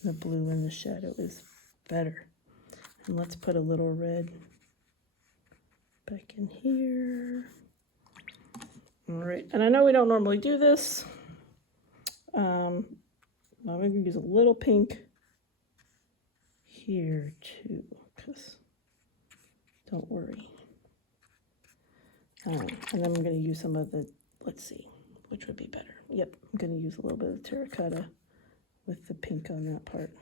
the blue in the shadow is better. And let's put a little red back in here. All right, and I know we don't normally do this. I'm going to use a little pink here too, because don't worry. And then I'm going to use some of the, let's see, which would be better. Yep, I'm going to use a little bit of terracotta with the pink on that part.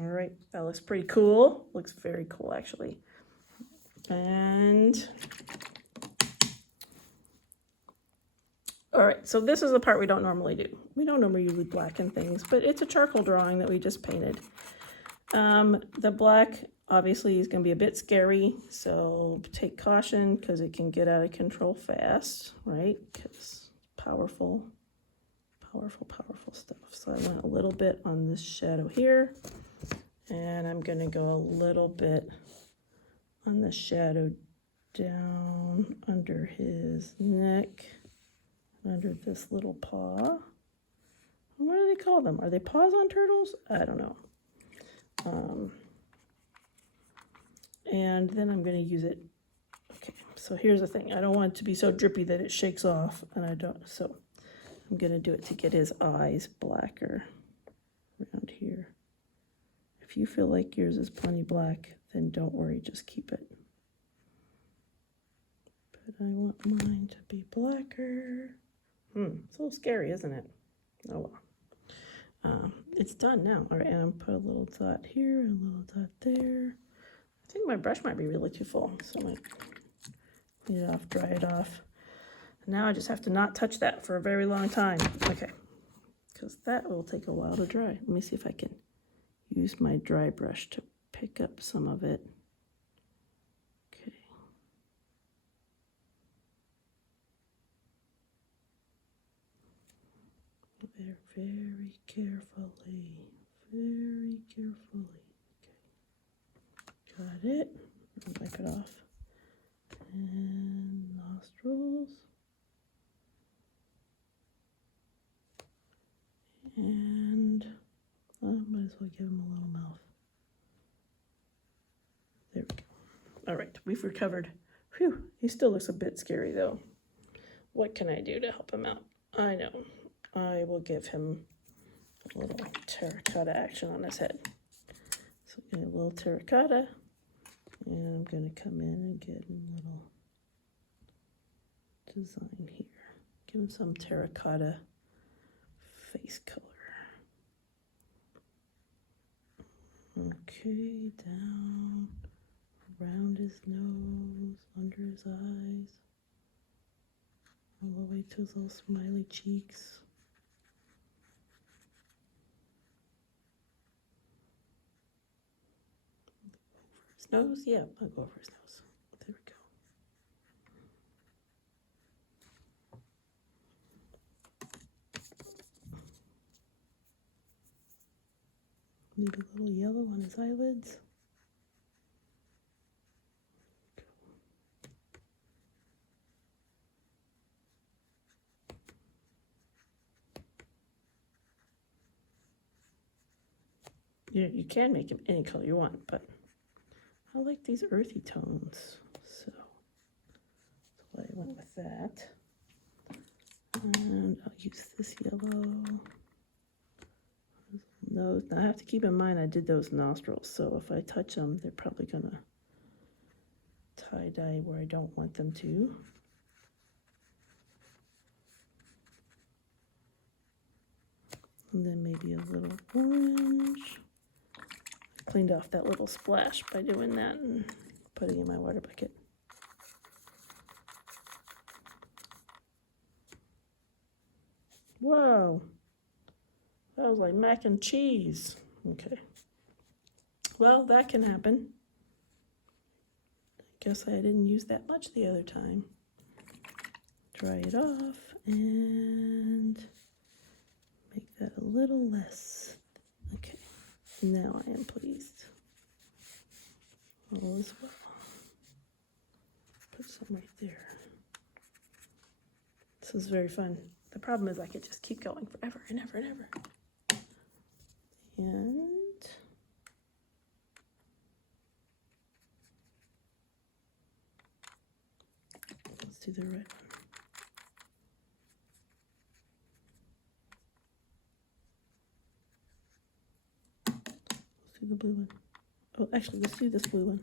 All right, that looks pretty cool. Looks very cool, actually. And all All right, so this is the part we don't normally do. We don't normally usually blacken things, but it's a charcoal drawing that we just painted. The black obviously is going to be a bit scary, so take caution because it can get out of control fast, right? Because powerful stuff. So I went a little bit on this shadow here, and I'm going to go a little bit on the shadow down under his neck, under this little paw. What do they call them? Are they paws on turtles? I don't know. And then I'm going to use it. Okay, so here's the thing. I don't want it to be so drippy that it shakes off, and I don't. So I'm going to do it to get his eyes blacker around here. If you feel like yours is plenty black, then don't worry, just keep it. But I want mine to be blacker. It's a little scary, isn't it? Oh well. It's done now. All right, and I'm put a little dot here, a little dot there. I think my brush might be really too full, so I might clean it off, dry it off. Now I just have to not touch that for a very long time. Okay, because that will take a while to dry. Let me see if I can use my dry brush to pick up some of it. Okay. There, very carefully, very carefully. Okay. Got it. Wipe it off. And nostrils. And I might as well give him a little mouth. There we go. All right, we've recovered. Whew, he still looks a bit scary though. What can I do to help him out? I know. I will give him a little terracotta action on his head. So get a little terracotta, and I'm going to come in and get a little design here. Give him some terracotta face color. Okay, down around his nose, under his eyes, all the way to his little smiley cheeks. Over his nose? Yeah, I'll go over his nose. There we go. Maybe a little yellow on his eyelids. You can make him any color you want, but I like these earthy tones, so that's why I went with that. And I'll use this yellow. Nose. Now I have to keep in mind I did those nostrils, so if I touch them, they're probably gonna tie-dye where I don't want them to. And then maybe a little orange. Cleaned off that little splash by doing that and putting in my water bucket. Whoa, that was like mac and cheese. Okay, well, that can happen. I guess I didn't use that much the other time. Dry it off and make that a little less. Okay, now I am pleased. All is well. Put some right there. This is very fun. The problem is I could just keep going forever and ever and ever. And let's do the red one. Let's do the blue one. Oh, actually, let's do this blue one.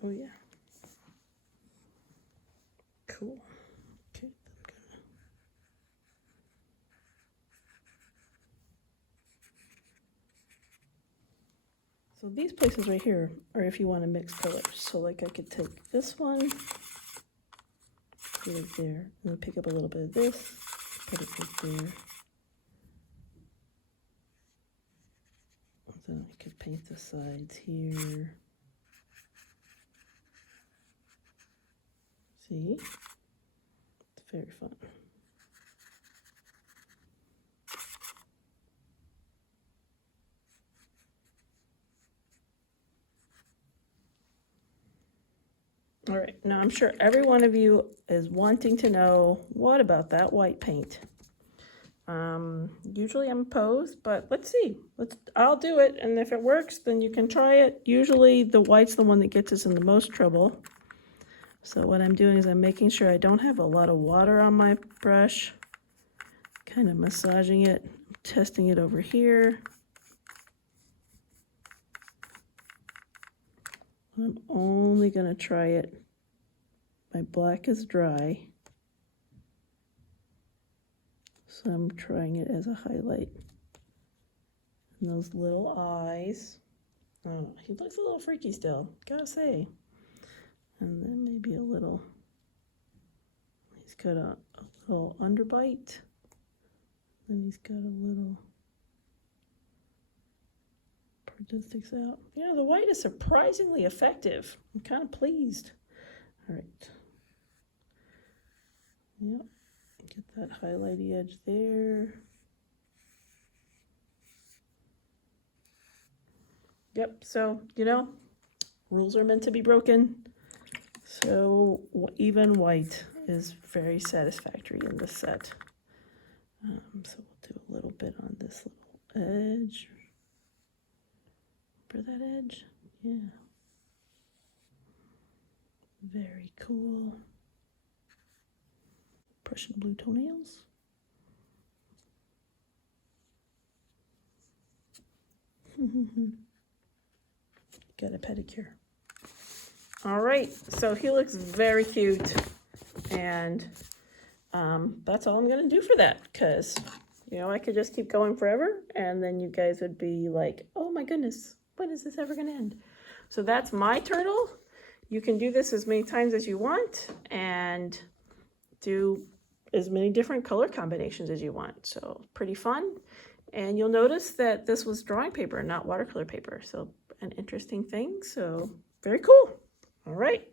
Oh yeah. Cool. Okay, I'm So these places right here are if you want to mix colors. So like I could take this one, put it there, and then pick up a little bit of this, put it right there. Then I could paint the sides here. See? It's very fun. All right, now I'm sure every one of you is wanting to know, what about that white paint? Usually I'm opposed, but let's see. I'll do it, and if it works, then you can try it. Usually the white's the one that gets us in the most trouble. So what I'm doing is I'm making sure I don't have a lot of water on my brush, kind of massaging it, testing it over here. I'm only gonna try it. My black is dry, so I'm trying it as a highlight. And those little eyes. Oh, he looks a little freaky still, gotta say. And then maybe a little, he's got a little underbite. Then he's got a little part that sticks out. You know, the white is surprisingly effective. I'm kind of pleased. All right. Yep, get that highlighty edge there. Yep, so, you know, rules are meant to be broken. So even white is very satisfactory in this set. So we'll do a little bit on this little edge. For that edge, yeah. Very cool. Prussian blue toenails. Got a pedicure. All right, so he looks very cute, and that's all I'm gonna do for that, because, you know, I could just keep going forever, and then you guys would be like, oh my goodness, when is this ever gonna end? So that's my turtle. You can do this as many times as you want, and do as many different color combinations as you want. So pretty fun. And you'll notice that this was drawing paper, not watercolor paper. So an interesting thing. So very cool. All right.